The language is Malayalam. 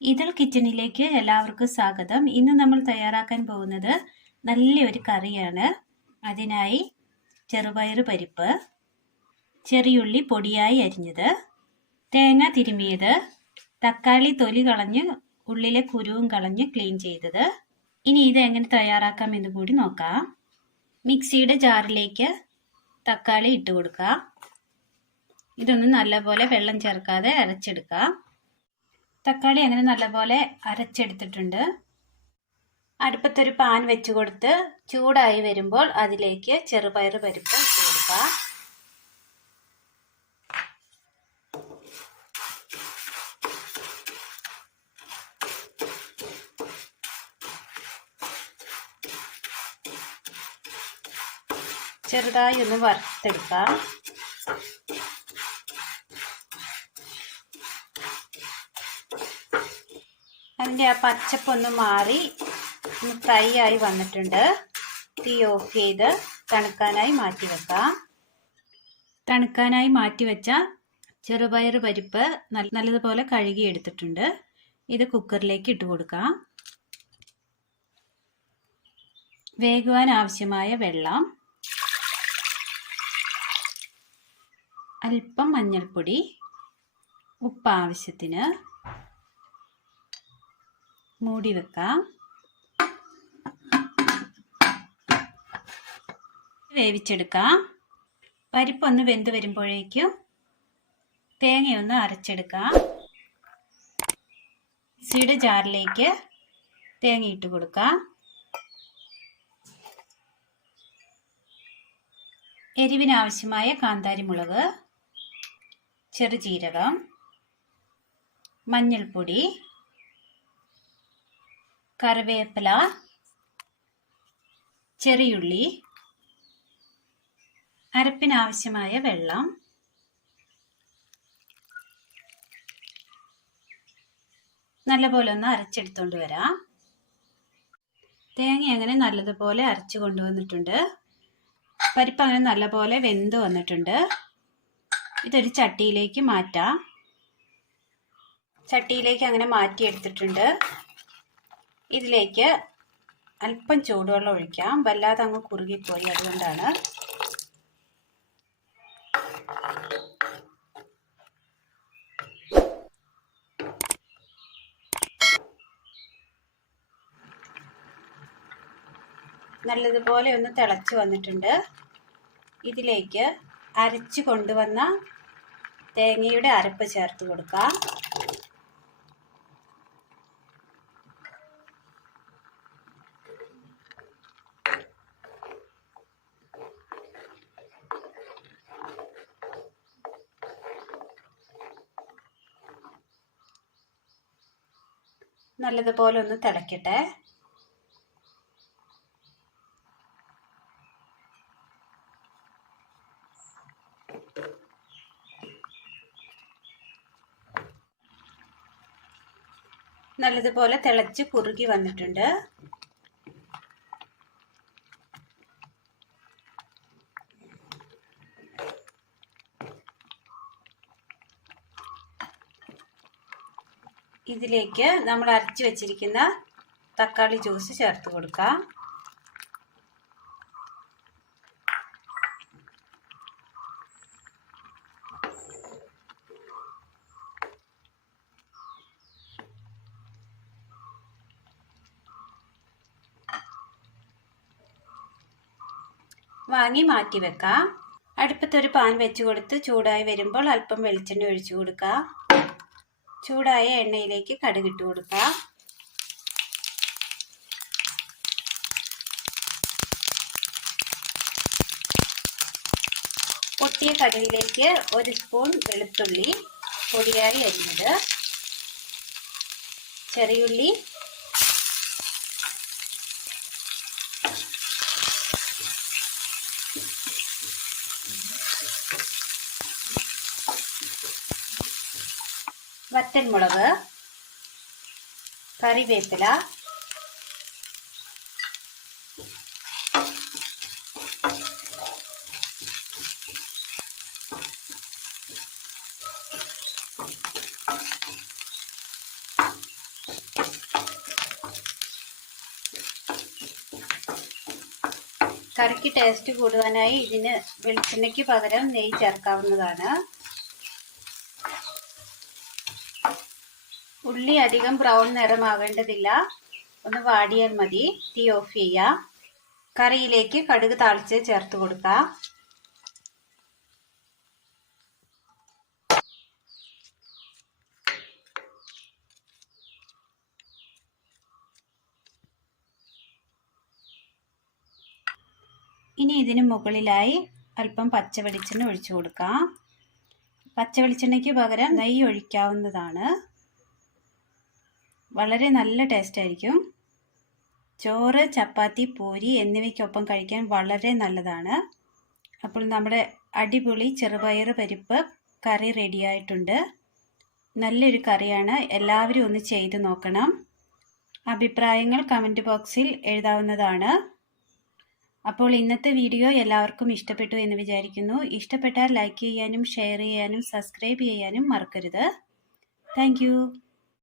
ഇതൾ കിച്ചണിലേക്ക് എല്ലാവർക്കും സ്വാഗതം. ഇന്ന് നമ്മൾ തയ്യാറാക്കാൻ പോകുന്നത് നല്ലൊരു കറിയാണ്. അതിനായി ചെറുപയർ പരിപ്പ് ചെറിയുള്ളി പൊടിയായി അരിഞ്ഞത് തേങ്ങ തിരുമിയത് തക്കാളി തൊലി കളഞ്ഞ് ഉള്ളിലെ കുരുവും കളഞ്ഞ് ക്ലീൻ ചെയ്തത്. ഇനി ഇത് എങ്ങനെ തയ്യാറാക്കാം എന്ന് കൂടി നോക്കാം. മിക്സിയുടെ ജാറിലേക്ക് തക്കാളി ഇട്ട് കൊടുക്കുക ഇതൊന്ന് നല്ലപോലെ വെള്ളം ചേർക്കാതെ അരച്ചെടുക്കാം. തക്കാളി അങ്ങനെ നല്ലപോലെ അരച്ചെടുത്തിട്ടുണ്ട്. അടുപ്പത്തൊരു പാൻ വെച്ച് കൊടുത്ത് ചൂടായി വരുമ്പോൾ അതിലേക്ക് ചെറുപയർ പരിപ്പ് ഇട്ട് കൊടുക്കുക ചെറുതായി ഒന്ന് വറുത്തെടുക്കാം. അതിന്റെ ആ പച്ചപ്പൊന്ന് മാറി ഒന്ന് ഫ്രൈ ആയി വന്നിട്ടുണ്ട്. തീ ഓഫ് ചെയ്ത് തണുക്കാനായി മാറ്റി വെക്കാം. തണുക്കാനായി മാറ്റി വെച്ച ചെറുപയർ പരിപ്പ് നല്ലതുപോലെ കഴുകി എടുത്തിട്ടുണ്ട്. ഇത് കുക്കറിലേക്ക് ഇട്ട് കൊടുക്കാം. വേകുവാൻ ആവശ്യമായ വെള്ളം. അല്പം മഞ്ഞൾപ്പൊടി. ഉപ്പ് ആവശ്യത്തിന്. മൂടി വെക്കാം വേവിച്ചെടുക്കാം. പരിപ്പൊന്ന് വെന്ത് വരുമ്പോഴേക്കും തേങ്ങയൊന്ന് അരച്ചെടുക്കാം. മിക്സിയുടെ ജാറിലേക്ക് തേങ്ങ ഇട്ട് കൊടുക്കാം. എരിവിനാവശ്യമായ കാന്താരി മുളക് ചെറുജീരകം മഞ്ഞൾപ്പൊടി കറിവേപ്പില ചെറിയുള്ളി അരപ്പിനാവശ്യമായ വെള്ളം നല്ലപോലെ ഒന്ന് അരച്ചെടുത്തോണ്ട് വരാം. തേങ്ങ അങ്ങനെ നല്ലതുപോലെ അരച്ചു കൊണ്ടുവന്നിട്ടുണ്ട്. പരിപ്പ് അങ്ങനെ നല്ലപോലെ വെന്ത് വന്നിട്ടുണ്ട്. ഇതൊരു ചട്ടിയിലേക്ക് മാറ്റാം. ചട്ടിയിലേക്ക് അങ്ങനെ മാറ്റിയെടുത്തിട്ടുണ്ട്. ഇതിലേക്ക് അല്പം ചൂടുവെള്ളം ഒഴിക്കാം. വല്ലാതെ അങ്ങ് കുറുകിപ്പോയി അതുകൊണ്ടാണ്. നല്ലതുപോലെ ഒന്ന് തിളച്ച് വന്നിട്ടുണ്ട്. ഇതിലേക്ക് അരച്ച് കൊണ്ടുവന്ന തേങ്ങയുടെ അരപ്പ് ചേർത്ത് കൊടുക്കാം. നല്ലതുപോലെ ഒന്ന് തിളക്കട്ടെ. നല്ലതുപോലെ തിളച്ച് കുറുകി വന്നിട്ടുണ്ട്. ഇതിലേക്ക് നമ്മൾ അരച്ച് വെച്ചിരിക്കുന്ന തക്കാളി ജ്യൂസ് ചേർത്ത് കൊടുക്കാം. വാങ്ങി മാറ്റി വെക്കാം. അടുപ്പത്തൊരു പാൻ വെച്ച് കൊടുത്ത് ചൂടായി വരുമ്പോൾ അല്പം വെളിച്ചെണ്ണ ഒഴിച്ചു കൊടുക്കുക ചൂടായ എണ്ണയിലേക്ക് കടുകിട്ട് കൊടുക്കുക പൊട്ടിയ കടുകിലേക്ക് ഒരു സ്പൂൺ വെളുത്തുള്ളി പൊടിയായി അരിഞ്ഞത്. ചെറിയുള്ളി വറ്റൻമുളക് കറിവേപ്പില കറിക്ക് ടേസ്റ്റ് കൂടുവാനായി ഇതിന് വെളിച്ചെണ്ണയ്ക്ക് പകരം നെയ്യ് ചേർക്കാവുന്നതാണ്. ഉള്ളി അധികം ബ്രൗൺ നിറമാവേണ്ടതില്ല. ഒന്ന് വാടിയാൽ മതി. തീ ഓഫ് ചെയ്യാം. കറിയിലേക്ക് കടുക് താളിച്ച് ചേർത്ത് കൊടുക്കാം. ഇനി ഇതിന് മുകളിലായി അല്പം പച്ച വെളിച്ചെണ്ണ ഒഴിച്ചു കൊടുക്കാം. പച്ച വെളിച്ചെണ്ണയ്ക്ക് പകരം നെയ്യ് ഒഴിക്കാവുന്നതാണ്. വളരെ നല്ല ടേസ്റ്റ് ആയിരിക്കും. ചോറ് ചപ്പാത്തി പൂരി എന്നിവയ്ക്കൊപ്പം കഴിക്കാൻ വളരെ നല്ലതാണ്. അപ്പോൾ നമ്മുടെ അടിപൊളി ചെറുപയർ പരിപ്പ് കറി റെഡിയായിട്ടുണ്ട് നല്ലൊരു കറിയാണ്. എല്ലാവരും ഒന്ന് ചെയ്ത് നോക്കണം. അഭിപ്രായങ്ങൾ കമന്റ് ബോക്സിൽ എഴുതാവുന്നതാണ്. അപ്പോൾ ഇന്നത്തെ വീഡിയോ എല്ലാവർക്കും ഇഷ്ടപ്പെട്ടു എന്ന് വിചാരിക്കുന്നു. ഇഷ്ടപ്പെട്ടാൽ ലൈക്ക് ചെയ്യാനും ഷെയർ ചെയ്യാനും സബ്സ്ക്രൈബ് ചെയ്യാനും മറക്കരുത്. താങ്ക്